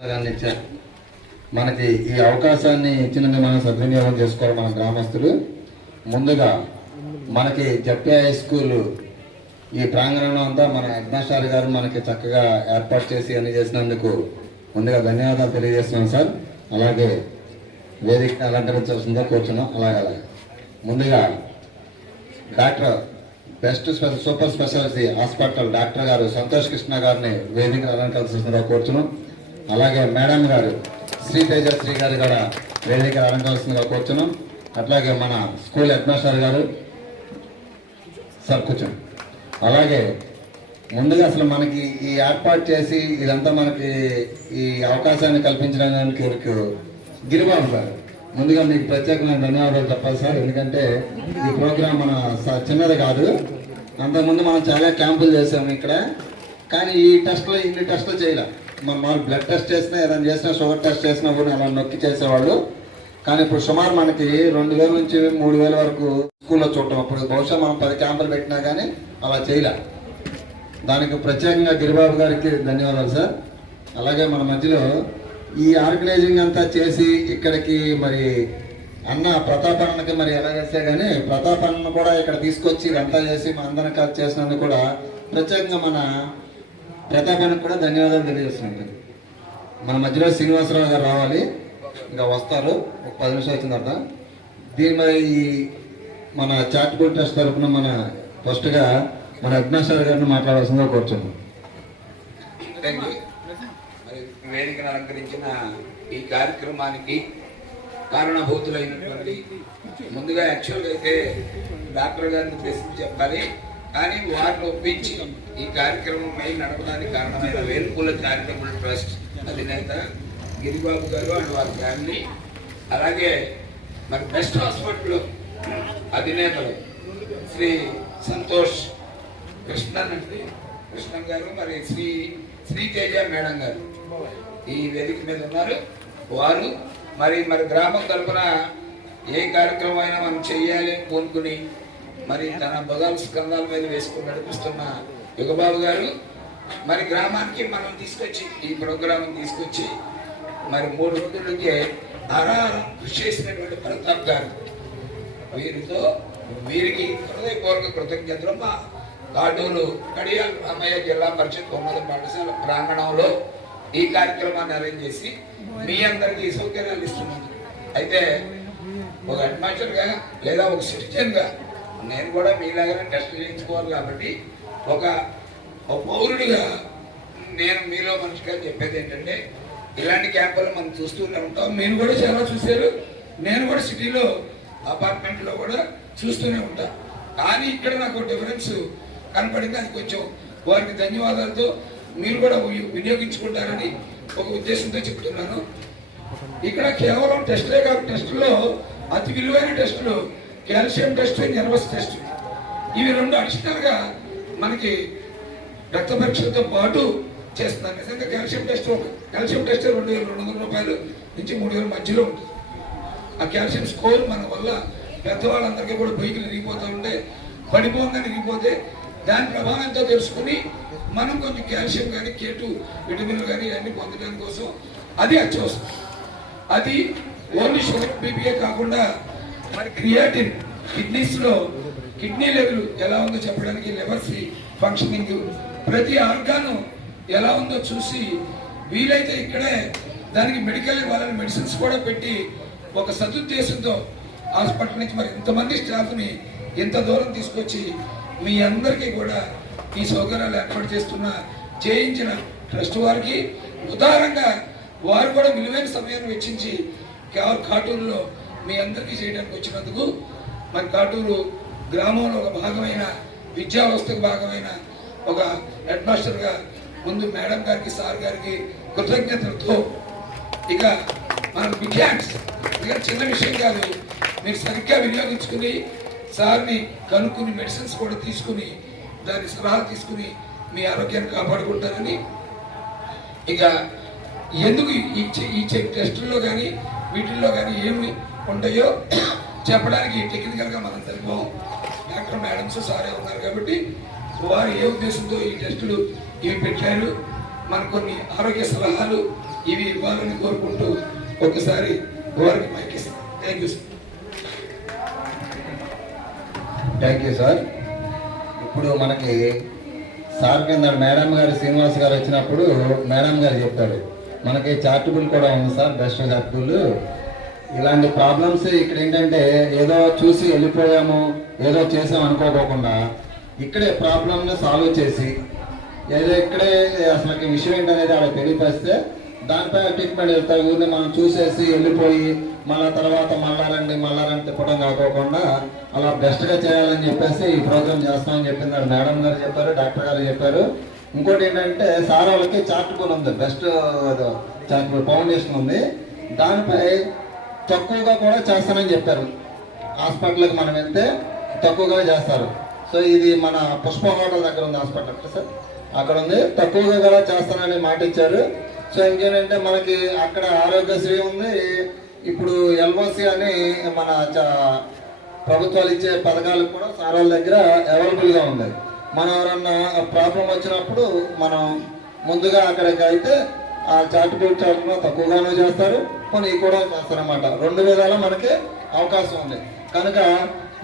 మనకి ఈ అవకాశాన్ని ఇచ్చినందుకు మనం సద్వినియోగం చేసుకోవాలి. మన గ్రామస్తులు ముందుగా మనకి జెడ్పీ హై స్కూల్ ఈ ప్రాంగణంలో అంతా మన హెడ్మాస్టర్ గారు మనకి చక్కగా ఏర్పాటు చేసి అన్ని చేసినందుకు ముందుగా ధన్యవాదాలు తెలియజేస్తున్నాం సార్. అలాగే వేదిక అలంకరించాల్సిందో కూర్చున్నాం. అలాగే ముందుగా doctor best super speciality hospital doctor గారు సంతోష్ కృష్ణ గారిని వేదిక అలంకరించాల్సిందో కూర్చున్నాం. అలాగే మేడం గారు శ్రీ తేజశ్రీ గారు కూడా వేదిక అలంకరించాల్సిందిగా కూర్చున్నాం. అట్లాగే మన స్కూల్ హెడ్మాస్టర్ గారు సార్ కూర్చోండి. అలాగే ముందుగా అసలు మనకి ఈ ఏర్పాటు చేసి ఇదంతా మనకి ఈ అవకాశాన్ని కల్పించడానికి గిరిబాబు గారు ముందుగా మీకు ప్రత్యేకమైన ధన్యవాదాలు చెప్పాలి సార్. ఎందుకంటే ఈ ప్రోగ్రాం మన చిన్నది కాదు. అంతకుముందు మనం చాలా క్యాంపులు చేసాము ఇక్కడ, కానీ ఈ టెస్టులు ఇన్ని టెస్టులు చేయలే. మనం బ్లడ్ టెస్ట్ చేసినా ఏదైనా చేసినా షుగర్ టెస్ట్ చేసినా కూడా అలా నొక్కి చేసేవాళ్ళు. కానీ ఇప్పుడు సుమారు మనకి 2000 నుంచి 3000 వరకు స్కూల్లో చూడటం. అప్పుడు బహుశా మనం 10 క్యాంపులు పెట్టినా కానీ అలా చేయలే. దానికి ప్రత్యేకంగా గిరిబాబు గారికి ధన్యవాదాలు సార్. అలాగే మన మధ్యలో ఈ ఆర్గనైజింగ్ అంతా చేసి ఇక్కడికి మరి అన్న ప్రతాపన్నకి మరి ఎలా చేస్తే కానీ ప్రతాపన్న కూడా ఇక్కడ తీసుకొచ్చి ఇదంతా చేసి మా అందరం ఖర్చు చేసినందుకు కూడా ప్రత్యేకంగా మన ప్రతాపన్నకు కూడా ధన్యవాదాలు తెలియజేస్తున్నాం. మన మధ్యలో శ్రీనివాసరావు గారు రావాలి, ఇంకా వస్తారు ఒక 10 నిమిషాలు వచ్చిన తర్వాత. దీని మరి మన చారిటబుల్ ట్రస్ట్ తరఫున మన ఫస్ట్గా మన హెడ్మాస్టర్ గారిని మాట్లాడాల్సిందిగా కూర్చున్నాం. వేదికను అలంకరించిన ఈ కార్యక్రమానికి కారణభూతులైనటువంటి ముందుగా యాక్చువల్గా అయితే డాక్టర్ గారిని ప్రశ్న చెప్పాలి, కానీ వారిని ఒప్పించి ఈ కార్యక్రమం మెయిన్ నడపడానికి కారణమైన వేల్పూల చారిటబుల్ ట్రస్ట్ అధినేత గిరిబాబు గారు అండ్ వారి ఫ్యామిలీ, అలాగే మరి బెస్ట్ హాస్పిటల్ అధినేతలు శ్రీ సంతోష్ కృష్ణన్ గారు, మరి శ్రీ తేజ మేడం గారు ఈ వేదిక మీద ఉన్నారు. వారు మరి గ్రామం తరఫున ఏ కార్యక్రమం అయినా మనం చెయ్యాలి కోరుకుని మరి తన భుజాల స్కంధాల మీద వేసుకుని నడిపిస్తున్న యుగబాబు గారు, మరి గ్రామానికి మనం తీసుకొచ్చి ఈ ప్రోగ్రాం తీసుకొచ్చి మరి 3 రోజుల నుంచి కృషి చేసినటువంటి ప్రతాప్ గారు, వీరికి హృదయపూర్వక కృతజ్ఞతలు. మా కాటూరు కడియాల్ రామయ్య జిల్లా పరిషత్ ఉన్నత పాఠశాల ప్రాంగణంలో ఈ కార్యక్రమాన్ని అరేంజ్ చేసి మీ అందరికీ సౌకర్యాలు ఇస్తున్నాను. అయితే ఒక హెడ్మాస్టర్గా లేదా ఒక సిటిజన్గా నేను కూడా మీలాగానే టెస్ట్ చేయించుకోవాలి. కాబట్టి ఒక పౌరుడిగా నేను మీలో మనిషిగా చెప్పేది ఏంటంటే, ఇలాంటి క్యాంపులు మనం చూస్తూనే ఉంటాం. మీరు కూడా చాలా చూశారు, నేను కూడా సిటీలో అపార్ట్మెంట్లో కూడా చూస్తూనే ఉంటాను. కానీ ఇక్కడ నాకు డిఫరెన్స్ కనపడింది. అది కొంచెం వారికి ధన్యవాదాలతో మీరు కూడా వినియోగించుకుంటారని ఒక ఉద్దేశంతో చెప్తున్నాను. ఇక్కడ కేవలం టెస్టులే కాదు, టెస్టులో అతి విలువైన టెస్టులు కాల్షియం టెస్ట్, నర్వస్ టెస్ట్, ఇవి 2 అడిషనల్గా మనకి రక్త పరీక్షలతో పాటు చేస్తున్నారు. నిజంగా కాల్షియం టెస్ట్ 2200 రూపాయలు నుంచి 3000 మధ్యలో ఉంటుంది. ఆ కాల్షియం స్కోర్ మన వల్ల పెద్దవాళ్ళందరికీ కూడా బైకులు ఇరిగిపోతూ ఉంటే, పడిపోగానే ఇరిగిపోతే దాని ప్రభావం ఎంతో తెలుసుకుని మనం కొంచెం కాల్షియం కానీ K2 విటమిన్లు కానీ ఇవన్నీ పొందడానికి కోసం అది అత్యవసరం. అది ఓన్లీ షుగర్ బీపీఏ కాకుండా మరి క్రియాటిన్, కిడ్నీస్లో కిడ్నీ లెవెల్ ఎలా ఉందో చెప్పడానికి, లివర్ ఫంక్షనింగ్, ప్రతి ఆర్గాను ఎలా ఉందో చూసి వీలైతే ఇక్కడే దానికి మెడికల్ ఇవ్వాలని మెడిసిన్స్ కూడా పెట్టి ఒక సదుద్దేశంతో హాస్పిటల్ నుంచి మరి ఇంతమంది స్టాఫ్ని ఇంత దూరం తీసుకొచ్చి మీ అందరికీ కూడా ఈ సౌకర్యాలు ఏర్పాటు చేయించిన ట్రస్ట్ వారికి ఉదాహరణగా వారు కూడా విలువైన సమయాన్ని వెచ్చించి కాటూరులో మీ అందరికీ చేయడానికి వచ్చినందుకు మరి కాటూరు గ్రామంలో ఒక భాగమైన విద్యా వ్యవస్థకు భాగమైన ఒక హెడ్ మాస్టర్గా ముందు మేడం గారికి, సార్ గారికి కృతజ్ఞతలతో, ఇక మన బిగ్ హ్యాండ్స్, ఇక చిన్న విషయం కాదు, మీరు సరిగ్గా వినియోగించుకుని సార్ని కనుక్కుని మెడిసిన్స్ కూడా తీసుకుని దాని సలహా తీసుకుని మీ ఆరోగ్యాన్ని కాపాడుకుంటారని. ఇక ఎందుకు ఈ టెస్టుల్లో కానీ వీటిల్లో కానీ ఏమి ఉంటాయో చెప్పడానికి టెక్నికల్గా మనం సరిపోం. డాక్టర్ మేడమ్స్ సారే ఉన్నారు కాబట్టి వారు ఏ ఉద్దేశంతో ఈ టెస్టులు ఇవి పెట్టారు, మన కొన్ని ఆరోగ్య సలహాలు ఇవి ఇవ్వాలని కోరుకుంటూ ఒకసారి వారికి మైక్ ఇస్తాం. Thank you sir. Thank you sir. ఇప్పుడు మనకి సార్ కింద మేడం గారు శ్రీనివాస్ గారు వచ్చినప్పుడు మేడం గారు చెప్తారు మనకి చార్టబుల్ కూడా ఉంది సార్, బెస్ట్ చార్టబుల్. ఇలాంటి ప్రాబ్లమ్స్ ఇక్కడ ఏంటంటే ఏదో చూసి వెళ్ళిపోయాము ఏదో చేసాం అనుకోకుండా ఇక్కడే ప్రాబ్లమ్ని సాల్వ్ చేసి ఏదో ఇక్కడే అసలు విషయం ఏంటనేది అలా తెలియపరిస్తే దానిపై ట్రీట్మెంట్ వెళ్తారు. ఊరిని మనం చూసేసి వెళ్ళిపోయి మళ్ళా తర్వాత మళ్ళారంటే తిప్పడం కాకోకుండా అలా బెస్ట్గా చేయాలని చెప్పేసి ఈ ప్రోగ్రామ్ చేస్తామని చెప్పింది మేడం గారు చెప్పారు, డాక్టర్ గారు చెప్పారు. ఇంకోటి ఏంటంటే సార్ వాళ్ళకి చార్టబుల్ ఉంది, బెస్ట్ చార్టబుల్ ఫౌండేషన్ ఉంది, దానిపై తక్కువగా కూడా చేస్తానని చెప్పారు. హాస్పిటల్కి మనం వెళ్తే తక్కువగా చేస్తారు. సో ఇది మన పుష్ప హోటల్ దగ్గర ఉంది హాస్పిటల్ సార్, అక్కడ ఉంది, తక్కువగా కూడా చేస్తానని మాట ఇచ్చారు. సో ఇంకేంటంటే మనకి అక్కడ ఆరోగ్యశ్రీ ఉంది, ఇప్పుడు ఎల్ఓసి అని మన ప్రభుత్వాలు ఇచ్చే పథకాలు కూడా సార్ వాళ్ళ దగ్గర అవైలబుల్గా ఉంది. మనం ఎవరన్నా ప్రాబ్లం వచ్చినప్పుడు మనం ముందుగా అక్కడికి అయితే ఆ చార్టబుల్ చార్ట్లో తక్కువగానే చేస్తారు, కొన్ని కూడా చేస్తారన్నమాట. 2 విధాలా మనకి అవకాశం ఉంది కనుక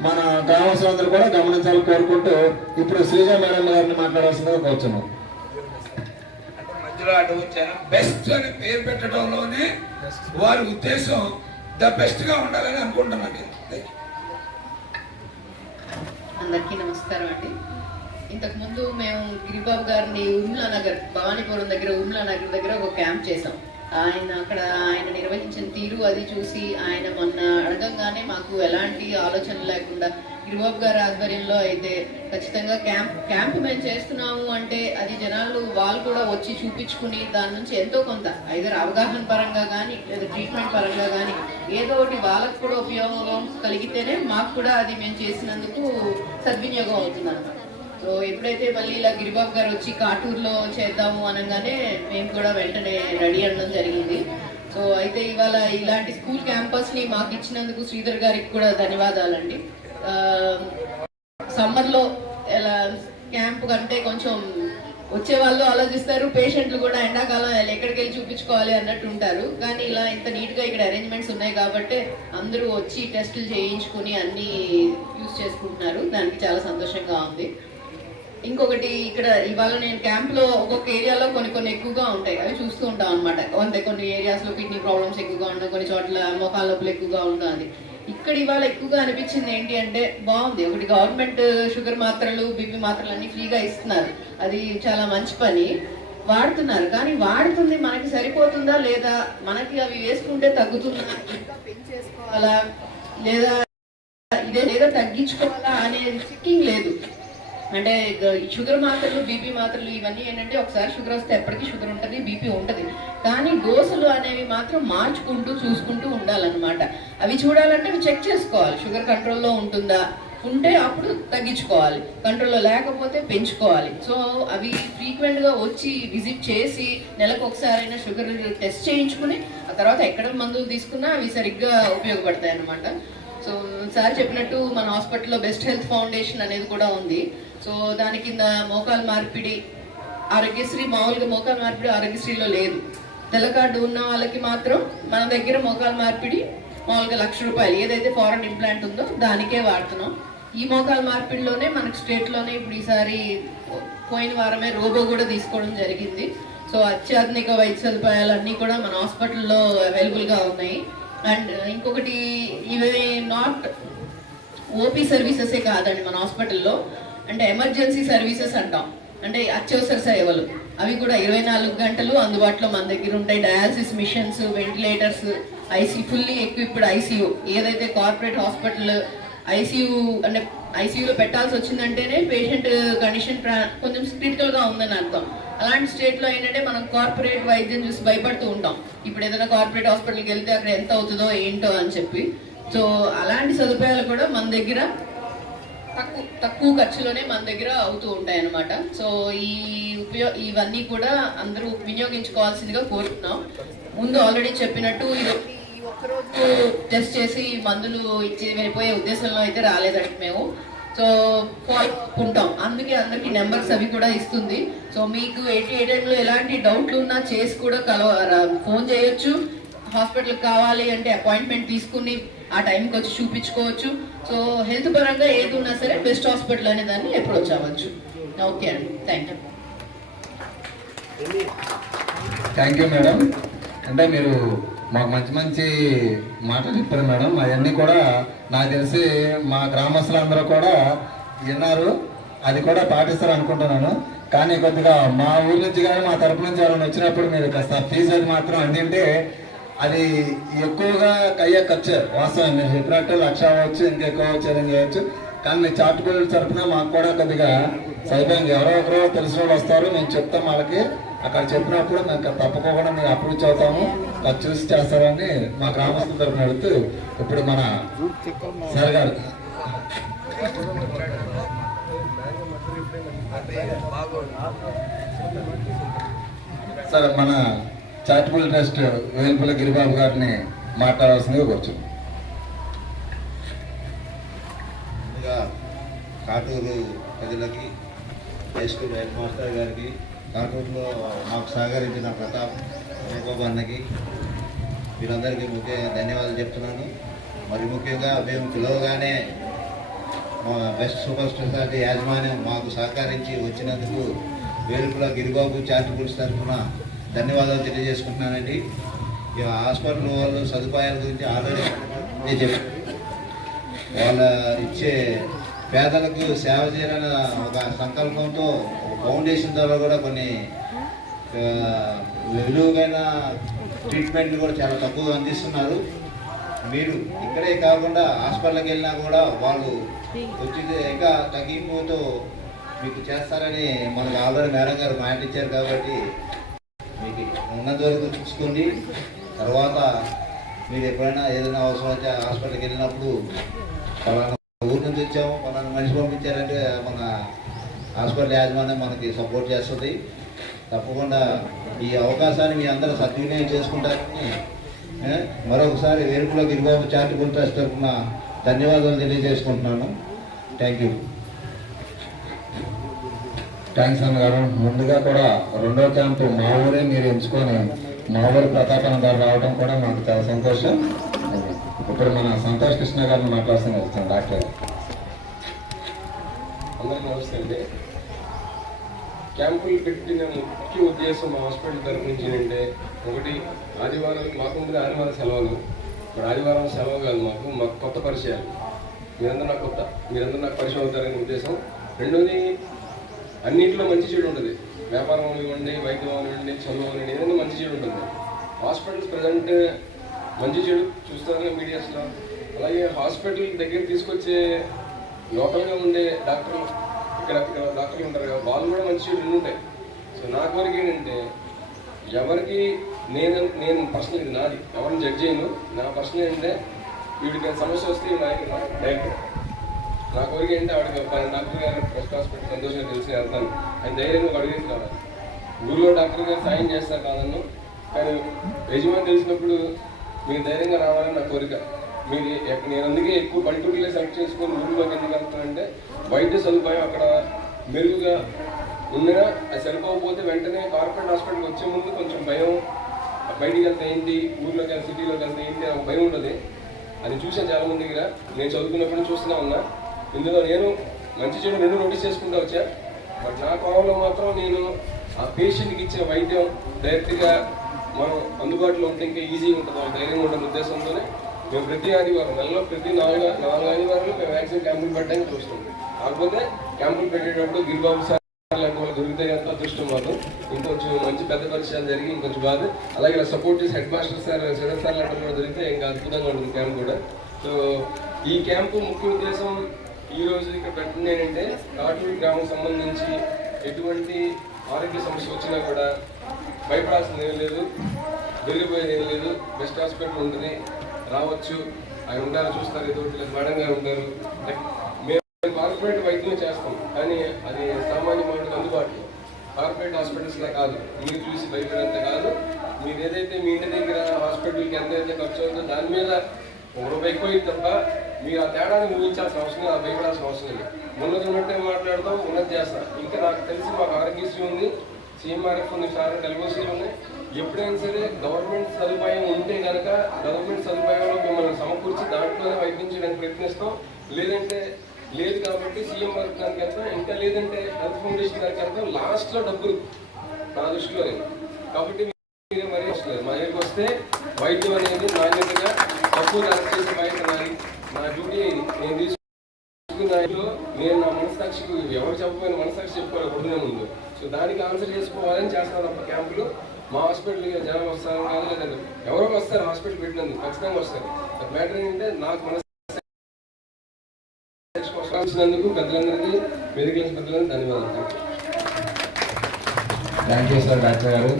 మన గ్రామస్తులందరూ కూడా గమనించాలని కోరుకుంటూ ఇప్పుడు శ్రీజ మేడం గారిని మాట్లాడాల్సిందిగా కోరుచున్నాం. మధ్యలో అటు వచ్చాను. బెస్ట్ అని పేరు పెట్టడంలోనే వారి ఉద్దేశం ద బెస్ట్ గా ఉండాలని అనుకుంటున్నాను. అందరికీ నమస్కారం అండి. ఇంతకుముందు మేము గిరిబాబు గారిని ఉమ్లా నగర్, భవానీపురం దగ్గర ఉమ్లా నగర్ దగ్గర ఒక క్యాంప్ చేసాం. ఆయన నిర్వహించిన తీరు అది చూసి ఆయన మొన్న అడగంగానే మాకు ఎలాంటి ఆలోచన లేకుండా గిరిబాబు గారి ఆధ్వర్యంలో అయితే ఖచ్చితంగా క్యాంప్ మేము చేస్తున్నాము అంటే అది జనాలు వాళ్ళు కూడా వచ్చి చూపించుకుని దాని నుంచి ఎంతో కొంత ఐదర్ అవగాహన పరంగా కానీ లేదా ట్రీట్మెంట్ పరంగా కానీ ఏదో ఒకటి వాళ్ళకు కూడా ఉపయోగం కలిగితేనే మాకు కూడా అది మేము చేసినందుకు సద్వినియోగం అవుతుంది అన్నమాట. సో ఎప్పుడైతే మళ్ళీ ఇలా గిరిబాబు గారు వచ్చి కాటూరులో చేద్దాము అనగానే మేము కూడా వెంటనే రెడీ అనడం జరిగింది. సో అయితే ఇవాళ ఇలాంటి స్కూల్ క్యాంపస్ని మాకు ఇచ్చినందుకు శ్రీధర్ గారికి కూడా ధన్యవాదాలండి. సమ్మర్లో ఇలా క్యాంప్ కంటే కొంచెం వచ్చే వాళ్ళు ఆలోచిస్తారు, పేషెంట్లు కూడా ఎండాకాలం ఎక్కడికి వెళ్ళి చూపించుకోవాలి అన్నట్టు ఉంటారు. కానీ ఇలా ఇంత నీట్గా ఇక్కడ అరేంజ్మెంట్స్ ఉన్నాయి కాబట్టి అందరూ వచ్చి టెస్టులు చేయించుకుని అన్నీ యూజ్ చేసుకుంటున్నారు. దానికి చాలా సంతోషంగా ఉంది. ఇంకొకటి ఇక్కడ ఇవాళ నేను క్యాంప్లో ఒక్కొక్క ఏరియాలో కొన్ని ఎక్కువగా ఉంటాయి, అవి చూస్తూ ఉంటాం అనమాట. కొన్ని ఏరియాస్లో కిడ్నీ ప్రాబ్లమ్స్ ఎక్కువగా ఉంటాయి, కొన్ని చోట్ల మోకాళ్ళ నొప్పులు ఎక్కువగా ఉంటుంది. ఇక్కడ ఇవాళ ఎక్కువగా అనిపించింది ఏంటి అంటే బాగుంది. ఒకటి గవర్నమెంట్ షుగర్ మాత్రలు బీపీ మాత్రలు అన్ని ఫ్రీగా ఇస్తున్నారు, అది చాలా మంచి పని, వాడుతున్నారు. కానీ వాడుతుంది మనకి సరిపోతుందా లేదా, మనకి అవి వేసుకుంటే తగ్గుతుందా, ఇంకా పెంచేసుకోవాలా లేదా తగ్గించుకోవాలా అనేది చెక్కింగ్ లేదు. అంటే షుగర్ మాత్రలు బీపీ మాత్రలు ఇవన్నీ ఏంటంటే ఒకసారి షుగర్ వస్తే ఎప్పటికీ షుగర్ ఉంటుంది, బీపీ ఉంటుంది. కానీ డోసులు అనేవి మాత్రం మార్చుకుంటూ చూసుకుంటూ ఉండాలన్నమాట. అవి చూడాలంటే అవి చెక్ చేసుకోవాలి, షుగర్ కంట్రోల్లో ఉంటుందా, ఉంటే అప్పుడు తగ్గించుకోవాలి, కంట్రోల్లో లేకపోతే పెంచుకోవాలి. సో అవి ఫ్రీక్వెంట్గా వచ్చి విజిట్ చేసి నెలకు ఒకసారైనా షుగర్ టెస్ట్ చేయించుకుని ఆ తర్వాత ఎక్కడ మందులు తీసుకున్నా అవి సరిగ్గా ఉపయోగపడతాయి అన్నమాట. సో సార్ చెప్పినట్టు మన హాస్పిటల్లో బెస్ట్ హెల్త్ ఫౌండేషన్ అనేది కూడా ఉంది. సో దాని కింద మోకాలు మార్పిడి ఆరోగ్యశ్రీ, మామూలుగా మోకాలు మార్పిడి ఆరోగ్యశ్రీలో లేదు. తెల్ల కార్డు ఉన్న వాళ్ళకి మాత్రం మన దగ్గర మోకాలు మార్పిడి మామూలుగా ₹1,00,000 ఏదైతే ఫారెన్ ఇంప్లాంట్ ఉందో దానికే వాడుతున్నాం. ఈ మోకాలు మార్పిడిలోనే మనకి స్టేట్లోనే ఇప్పుడు ఈసారి పోయిన వారమే రోబో కూడా తీసుకోవడం జరిగింది. సో అత్యాధునిక వైద్య సదుపాయాలు అన్నీ కూడా మన హాస్పిటల్లో అవైలబుల్గా ఉన్నాయి. అండ్ ఇంకొకటి ఇవి నాట్ ఓపీ సర్వీసెసే కాదండి మన హాస్పిటల్లో, అంటే ఎమర్జెన్సీ సర్వీసెస్ అంటాం, అంటే అత్యవసర సేవలు అవి కూడా 24 గంటలు అందుబాటులో మన దగ్గర ఉంటాయి. Dialysis machines, ventilators, fully equipped ICU. ఏదైతే కార్పొరేట్ హాస్పిటల్ ఐసీయూ అంటే ఐసీయూలో పెట్టాల్సి వచ్చిందంటేనే పేషెంట్ కండిషన్ కొంచెం క్రిటికల్గా ఉందని అర్థం. అలాంటి స్టేట్లో ఏంటంటే మనం కార్పొరేట్ వైద్యం చూసి భయపడుతూ ఉంటాం. ఇప్పుడు ఏదైనా కార్పొరేట్ హాస్పిటల్కి వెళ్తే అక్కడ ఎంత అవుతుందో ఏంటో అని చెప్పి. సో అలాంటి సదుపాయాలు కూడా మన దగ్గర తక్కువ ఖర్చులోనే మన దగ్గర అవుతూ ఉంటాయి అన్నమాట. సో ఇవన్నీ కూడా అందరూ వినియోగించుకోవాల్సిందిగా కోరుతున్నాం. ముందు ఆల్రెడీ చెప్పినట్టు ఈ ఒక్కరోజు టెస్ట్ చేసి మందులు ఇచ్చి వెళ్ళిపోయే ఉద్దేశంలో అయితే రాలేదండి మేము. సో ఫాలో ఉంటాం, అందుకే అందరికి నెంబర్స్ అవి కూడా ఇస్తుంది. సో మీకు 88 ఎలాంటి డౌట్లు ఉన్నా చేసి కూడా ఫోన్ చేయొచ్చు. హాస్పిటల్కి కావాలి అంటే అపాయింట్మెంట్ తీసుకుని ఆ టైంకి వచ్చి చూపించుకోవచ్చు. సో హెల్త్ పరంగా ఏది ఉన్నా సరే బెస్ట్ హాస్పిటల్ అనే దాన్ని అప్రోచ్ అవ్వచ్చు. ఓకే అండి, thank you. Thank you madam. అంటే మీరు మాకు మంచి మంచి మాటలు చెప్పారు మేడం. అవన్నీ కూడా నాకు తెలిసి మా గ్రామస్తులందరూ కూడా విన్నారు, అది కూడా పాటిస్తారు అనుకుంటున్నాను. కానీ కొద్దిగా మా ఊరి నుంచి కానీ మా తరపు నుంచి ఎవరైనా వచ్చినప్పుడు మీరు కాస్త ఫీజు అది మాత్రం అందింటే అది ఎక్కువగా అయ్యే ఖర్చు వాస్తవం. మీరు చెప్పినట్టు 1,00,000 అవ్వచ్చు, ఇంకెక్కువ అవ్వచ్చు, ఏదైనా చేయవచ్చు. కానీ మీ చాటుపల్లి తరఫున మాకు కూడా కొద్దిగా సైపోయింది. ఎవరో ఒకరో తెలిసిన వాళ్ళు వస్తారు, మేము చెప్తాం వాళ్ళకి. అక్కడ చెప్పినప్పుడు మేము తప్పకుండా మేము అప్రోచ్ అవుతాము, అది చూసి చేస్తారని మా గ్రామస్తుల తరఫున అడుగుతూ ఇప్పుడు మన సార్ గారు సార్ మన చారిటబుల్ ట్రస్ట్ వేల్పుల గిరిబాబు గారిని మాట్లాడాల్సిందిగా కూర్చున్నాం. కాటూరు ప్రజలకి, హై స్కూల్ హెడ్ మాస్టర్ గారికి, కాటూరులో మాకు సహకరించిన ప్రతాప్ రఘుబాబు అన్నకి, వీరందరికీ ముఖ్యంగా ధన్యవాదాలు చెప్తున్నాను. మరి ముఖ్యంగా మేము పిలవగానే మా బెస్ట్ సూపర్ స్పెషాలిటీ యాజమాన్యం మాకు సహకరించి వచ్చినందుకు వేలుపుల గిరిబాబు చారిటబుల్స్ తరఫున ధన్యవాదాలు తెలియజేసుకుంటున్నానండి. ఇక హాస్పిటల్ వాళ్ళు సదుపాయాల గురించి ఆల్రెడీ చెప్పారు. వాళ్ళ ఇచ్చే పేదలకు సేవ చేయాలన్న ఒక సంకల్పంతో ఫౌండేషన్ ద్వారా కూడా కొన్ని విలువైన ట్రీట్మెంట్ కూడా చాలా తక్కువగా అందిస్తున్నారు. మీరు ఇక్కడే కాకుండా హాస్పిటల్కి వెళ్ళినా కూడా వాళ్ళు వచ్చి ఇంకా తగ్గింపుతో మీకు చేస్తారని మనకు ఆల్రెడీ మేడం గారు మాట ఇచ్చారు. కాబట్టి మీకు ఉన్నంత వరకు చూసుకోండి. తర్వాత మీరు ఎప్పుడైనా ఏదైనా అవసరం వచ్చే హాస్పిటల్కి వెళ్ళినప్పుడు పలానా ఊరి నుంచి వచ్చాము, పలానా మనిషి పంపించారంటే మన హాస్పిటల్ యాజమాన్యం మనకి సపోర్ట్ చేస్తుంది. తప్పకుండా ఈ అవకాశాన్ని మీ అందరూ సద్వినియోగం చేసుకుంటారని మరొకసారి వేలుపుల గిరిబాబు చారిటబుల్ ట్రస్ట్ తరఫున ధన్యవాదాలు తెలియజేసుకుంటున్నాను. Thank you. థ్యాంక్స్ అన్న గారు. ముందుగా కూడా 2వ క్యాంపు మా ఊరే మీరు ఎంచుకొని మా ఊరు ప్రతాపన్న గారు రావడం కూడా మాకు చాలా సంతోషం. ఇప్పుడు మన సంతోష్ కృష్ణ గారిని మాట్లాడుతూ వస్తాం. డాక్టర్ అందరికీ నమస్తే అండి. క్యాంపులు పెట్టిన ముఖ్య ఉద్దేశం మా హాస్పిటల్ తరఫు నుంచి ఏంటంటే, ఒకటి ఆదివారం మాకు ముందు ఆదివారం సెలవులు, ఇప్పుడు ఆదివారం సెలవు కాదు, మాకు కొత్త పరిచయాలు. మీరందరూ నాకు పరిచయం అవుతారనే ఉద్దేశం. రెండోది, అన్నింటిలో మంచి చెడు ఉంటుంది. వ్యాపారం ఇవ్వండి, వైద్యం అనివ్వండి, చదువు అనివ్వండి, ఏదైనా మంచి చెడు ఉంటుంది. హాస్పిటల్స్ ప్రజెంట్ మంచి చెడు చూస్తాను మీడియాస్లో. అలాగే హాస్పిటల్ దగ్గర తీసుకొచ్చే లోకల్గా ఉండే డాక్టర్లు, ఇక్కడ డాక్టర్లు ఉంటారు కదా, వాళ్ళు కూడా మంచి చెడు ఉంటాయి. సో నా కోరిక ఏంటంటే, ఎవరికి నేను పర్సనల్, ఇది నాది, ఎవరిని జడ్జ్ చేయను. నా పర్సనల్ ఏంటంటే, వీడికి సమస్య వస్తే డైరెక్ట్ నా కోరిక ఏంటంటే, ఆవిడకి డాక్టర్ గారు బెస్ట్ హాస్పిటల్ సంతోషంగా తెలిసి వెళ్తాను. ఆయన ధైర్యంగా ఒక అడిగేసి రావాలి. ఊళ్ళో డాక్టర్ గారు సాయం చేస్తారు కాదన్ను, కానీ యజమాని తెలిసినప్పుడు మీరు ధైర్యంగా రావాలని నా కోరిక. మీరు నేను అందుకే ఎక్కువ పల్లెటూరులో సెలెక్ట్ చేసుకొని ఊళ్ళోకి ఎందుకు వెళ్తానంటే, వైద్య సదుపాయం అక్కడ మెరుగుగా ఉన్నగా అది సరిపోకపోతే వెంటనే కార్పొరేట్ హాస్పిటల్కి వచ్చే ముందు కొంచెం భయం, బయటికి వెళ్తే ఏంటి, ఊళ్ళోకి వెళ్తే సిటీలోకి వెళ్తే ఏంటి నాకు భయం ఉంటుంది. అది చూసాను చాలా మంది దగ్గర, నేను చదువుకున్నప్పుడు చూస్తూనే ఉన్నా. ఇందులో నేను మంచి చెడు 2 నోటీస్ చేసుకుంటూ వచ్చా. బట్ నా కోణంలో మాత్రం నేను ఆ పేషెంట్కి ఇచ్చే వైద్యం డైరెక్ట్గా మనం అందుబాటులో ఉంటే ఇంకా ఈజీగా ఉంటుంది, ధైర్యంగా ఉంటుంది ఉద్దేశంతోనే మేము ప్రతి ఆదివారం, నెలలో ప్రతి 4 ఆదివారాలు మేము వ్యాక్సిన్ క్యాంపులు పెట్టడానికి చూస్తాం. కాకపోతే క్యాంపులు పెట్టేటప్పుడు గిరిబాబు సార్ లాంటి వాళ్ళు దొరికితే అంత అదృష్టం వాళ్ళు. ఇంకొంచెం మంచి పెద్ద పరిచయాలు జరిగి ఇంకొంచెం బాధ. అలాగే ఇలా సపోర్ట్ చేసి head master sir, Sridhar sir లాంటి కూడా దొరికితే ఇంకా అద్భుతంగా ఉంటుంది క్యాంప్ కూడా. సో ఈ క్యాంపు ముఖ్య ఉద్దేశం ఈరోజు ఇక్కడ పెట్టింది ఏంటంటే, కాటూరు గ్రామం సంబంధించి ఎటువంటి ఆరోగ్య సమస్య వచ్చినా కూడా భయపడాల్సింది ఏం లేదు, బెదిరిపోయేది ఏం లేదు. బెస్ట్ హాస్పిటల్ ఉంటుంది, రావచ్చు, ఆయన ఉంటారు, చూస్తారు, ఏదో మేడం గారు ఉంటారు. మేము కార్పొరేట్ వైద్యం చేస్తాం, కానీ అది సామాన్య మాటకు అందుబాటులో. కార్పొరేట్ హాస్పిటల్స్లో కాదు, మీరు చూసి భయపడేంత కాదు. మీరు ఏదైతే మీ ఇంటి దగ్గర హాస్పిటల్కి ఎంతైతే ఖర్చు అవుతుందో దాని మీద రూపాయి ఎక్కువ అయింది తప్ప మీరు ఆ తేడాన్ని ఊహించాల్సిన అవసరం లేదు, ఆ భయపడాల్సిన అవసరం లేదు. ఉన్నది ఉన్నట్టే మాట్లాడతాం, ఉన్నది చేస్తాం. ఇంకా నాకు తెలిసి మాకు ఆరోగ్యశ్రీ ఉంది, CMRF ఉంది, సార్ డెలివరీలు ఉన్నాయి. ఎప్పుడైనా సరే గవర్నమెంట్ సదుపాయం ఉంటే కనుక గవర్నమెంట్ సదుపాయంలో మిమ్మల్ని సమకూర్చి దాంట్లోనే వైద్యం చేయడానికి ప్రయత్నిస్తాం. లేదంటే లేదు కాబట్టి CMRF దానికి వెళ్తాం, ఇంకా లేదంటే హెల్త్ ఫౌండేషన్ దానికి వెళ్తాం. లాస్ట్లో డబ్బులు నా దృష్టిలో లేదు కాబట్టి మీరే మరీ వస్తలేదు. మా దగ్గరికి వస్తే వైద్యం అనేది నాణ్యతగా తక్కువ ధరకు చేసే బయట నా డ్యూటీ నేను తీసుకున్నాలో నేను నా మనసాక్షికి ఎవరు చెప్పకపోయిన మనసాక్షి చెప్పుకోవాలి పొద్దునే ముందు. సో దానికి ఆన్సర్ చేసుకోవాలని చేస్తాను తప్ప క్యాంపులు మా హాస్పిటల్కి జనం వస్తాను కాదు, లేదంటే ఎవరో వస్తారు హాస్పిటల్ పెట్టినందుకు ఖచ్చితంగా వస్తారు. మ్యాటర్ ఏంటంటే నాకు మనసాక్షి వచ్చినందుకు పెద్దలందరికీ మెడికల్ పెద్దలందరికీ ధన్యవాదాలు. థ్యాంక్ యూ సార్ డాక్టర్ గారు.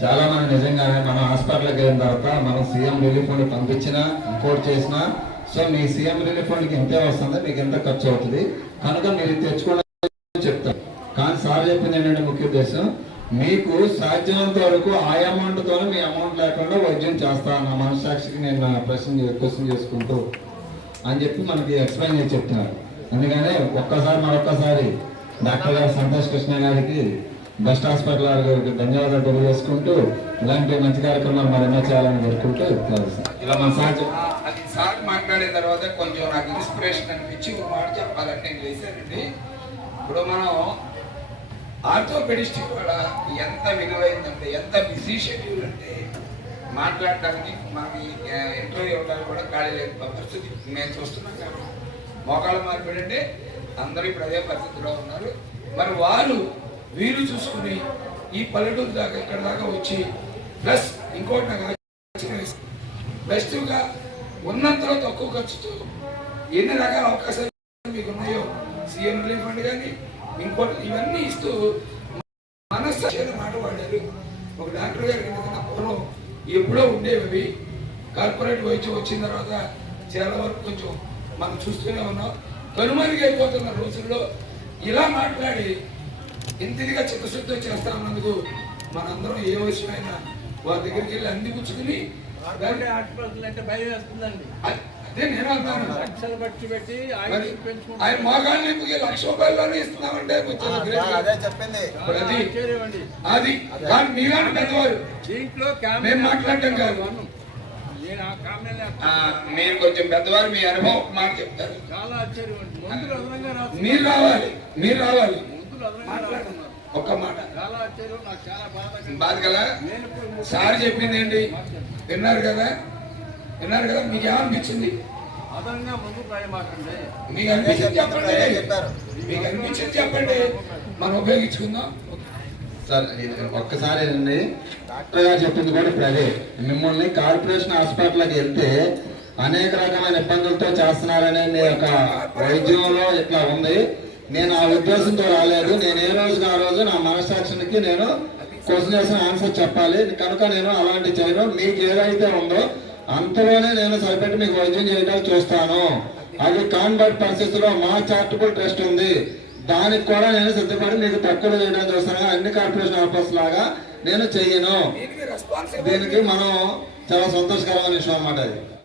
చాలా మంది నిజంగానే మనం హాస్పిటల్కి వెళ్ళిన తర్వాత మనం సీఎం రిలీఫ్ ఫండ్ పంపించినా ఇంకోటి చేసినా సో మీ సీఎం రిలీఫ్ ఫండ్కి ఇంతే వస్తుంది, మీకు ఎంత ఖర్చు అవుతుంది కనుక మీరు తెచ్చుకోవడం చెప్తారు. కానీ సార్ చెప్పింది ఏంటంటే ముఖ్య ఉద్దేశం మీకు సాధ్యమైనంత వరకు ఆ అమౌంట్తో మీ అమౌంట్ లేకుండా వైద్యం చేస్తాను నా మనసాక్షికి నేను నా క్వశ్చన్ చేసుకుంటూ అని చెప్పి మనకి ఎక్స్ప్లెయిన్ చేసి చెప్తున్నారు. అందుకనే మరొక్కసారి డాక్టర్ గారు సంతోష్ కృష్ణ గారికి బెస్ట్ హాస్పిటల్ గారికి ధన్యవాదాలు తెలియజేసుకుంటూ ఇలాంటి మంచి కార్యక్రమాలు మరెన్నో చేయాలని కోరుకుంటూ ఇలా మన అది సార్ మాట్లాడిన తర్వాత కొంచెం నాకు ఇన్స్పిరేషన్ అనిపించి ఒక మాట చెప్పాలని నేను చేశానండి. ఇప్పుడు మనం ఆర్థోపెడిస్ట్ కూడా ఎంత విలువైందంటే ఎంత బిజీ షెడ్యూల్ అంటే మాట్లాడటానికి మనకి ఇంటర్వ్యూ ఇవ్వడానికి కూడా ఖాళీ లేని పరిస్థితి మేము చూస్తున్నాం. కాబట్టి మోకాళ్ళ మార్పిడి అంటే అందరూ ఇప్పుడు అదే పరిస్థితిలో ఉన్నారు. మరి వాళ్ళు వీలు చూసుకుని ఈ పల్లెటూరు దాకా ఇక్కడ దాకా వచ్చి ప్లస్ ఇంకోటి నాకు బెస్ట్గా ఉన్నంతలో తక్కువ ఖర్చుతో ఎన్ని రకాల అవకాశాలు మీకు ఉన్నాయో సీఎం రిలీఫ్ ఫండ్ కానీ ఇంకోటి ఇవన్నీ ఇస్తూ మనస్సు మాట వాడారు. ఒక డాక్టర్ గారికి పూర్వం ఎప్పుడో ఉండేవి కార్పొరేట్ వైద్యం వచ్చిన తర్వాత చాలా వరకు కొంచెం మనం చూస్తూనే ఉన్నాం. కనుమరుగైపోతున్న రోజుల్లో ఇలా మాట్లాడి ఇంటిగా చిత్తశుద్ధి చేస్తా ఉన్నందుకు మనందరం ఏ విషయమైనా వారి దగ్గరికి వెళ్ళి అందిపుచ్చుకుని అదే నేను అంటాను. ఆయన మోగాళ్ళని ₹1,00,000 ఇస్తున్నామంటే అది కానీ మీలాంటి పెద్దవారు మేము మాట్లాడటం కాదు. మీరు కొంచెం పెద్దవారు మీ అనుభవం మాట చెప్తారు. మీరు రావాలి ఒక్క మాట బాధ కదా. సార్ చెప్పింది ఏంటి విన్నారు కదా మీకు ఏమనిపించింది? మీకు అనిపించింది చెప్పండి మనం ఉపయోగించుకుందాం. సార్ ఒక్కసారి డాక్టర్ గారు చెప్పింది కూడా ఇప్పుడు అదే. మిమ్మల్ని కార్పొరేషన్ హాస్పిటల్కి వెళ్తే అనేక రకమైన ఇబ్బందులతో చేస్తున్నారనే మీ యొక్క వైద్యంలో ఇట్లా ఉంది. నేను ఆ ఉద్దేశంతో రాలేదు. నేను ఏ రోజుకి ఆ రోజు నా మనస్సాక్షికి నేను క్వశ్చన్ చేసిన ఆన్సర్ చెప్పాలి కనుక నేను అలాంటి చేయడం మీకు ఏదైతే ఉందో అంతలోనే నేను సరిపెట్టి మీకు వైద్యం చేయడానికి చూస్తాను. అది కాన్వర్ట్ పరిస్థితుల్లో మా చారిటబుల్ ట్రస్ట్ ఉంది, దానికి కూడా నేను సిద్ధపడి మీకు తక్కువ చేయడానికి చూస్తాను. అన్ని కార్పొరేషన్ ఆఫీస్ లాగా నేను చెయ్యను. దీనికి మనం చాలా సంతోషకరమైన విషయం అన్నమాట. అది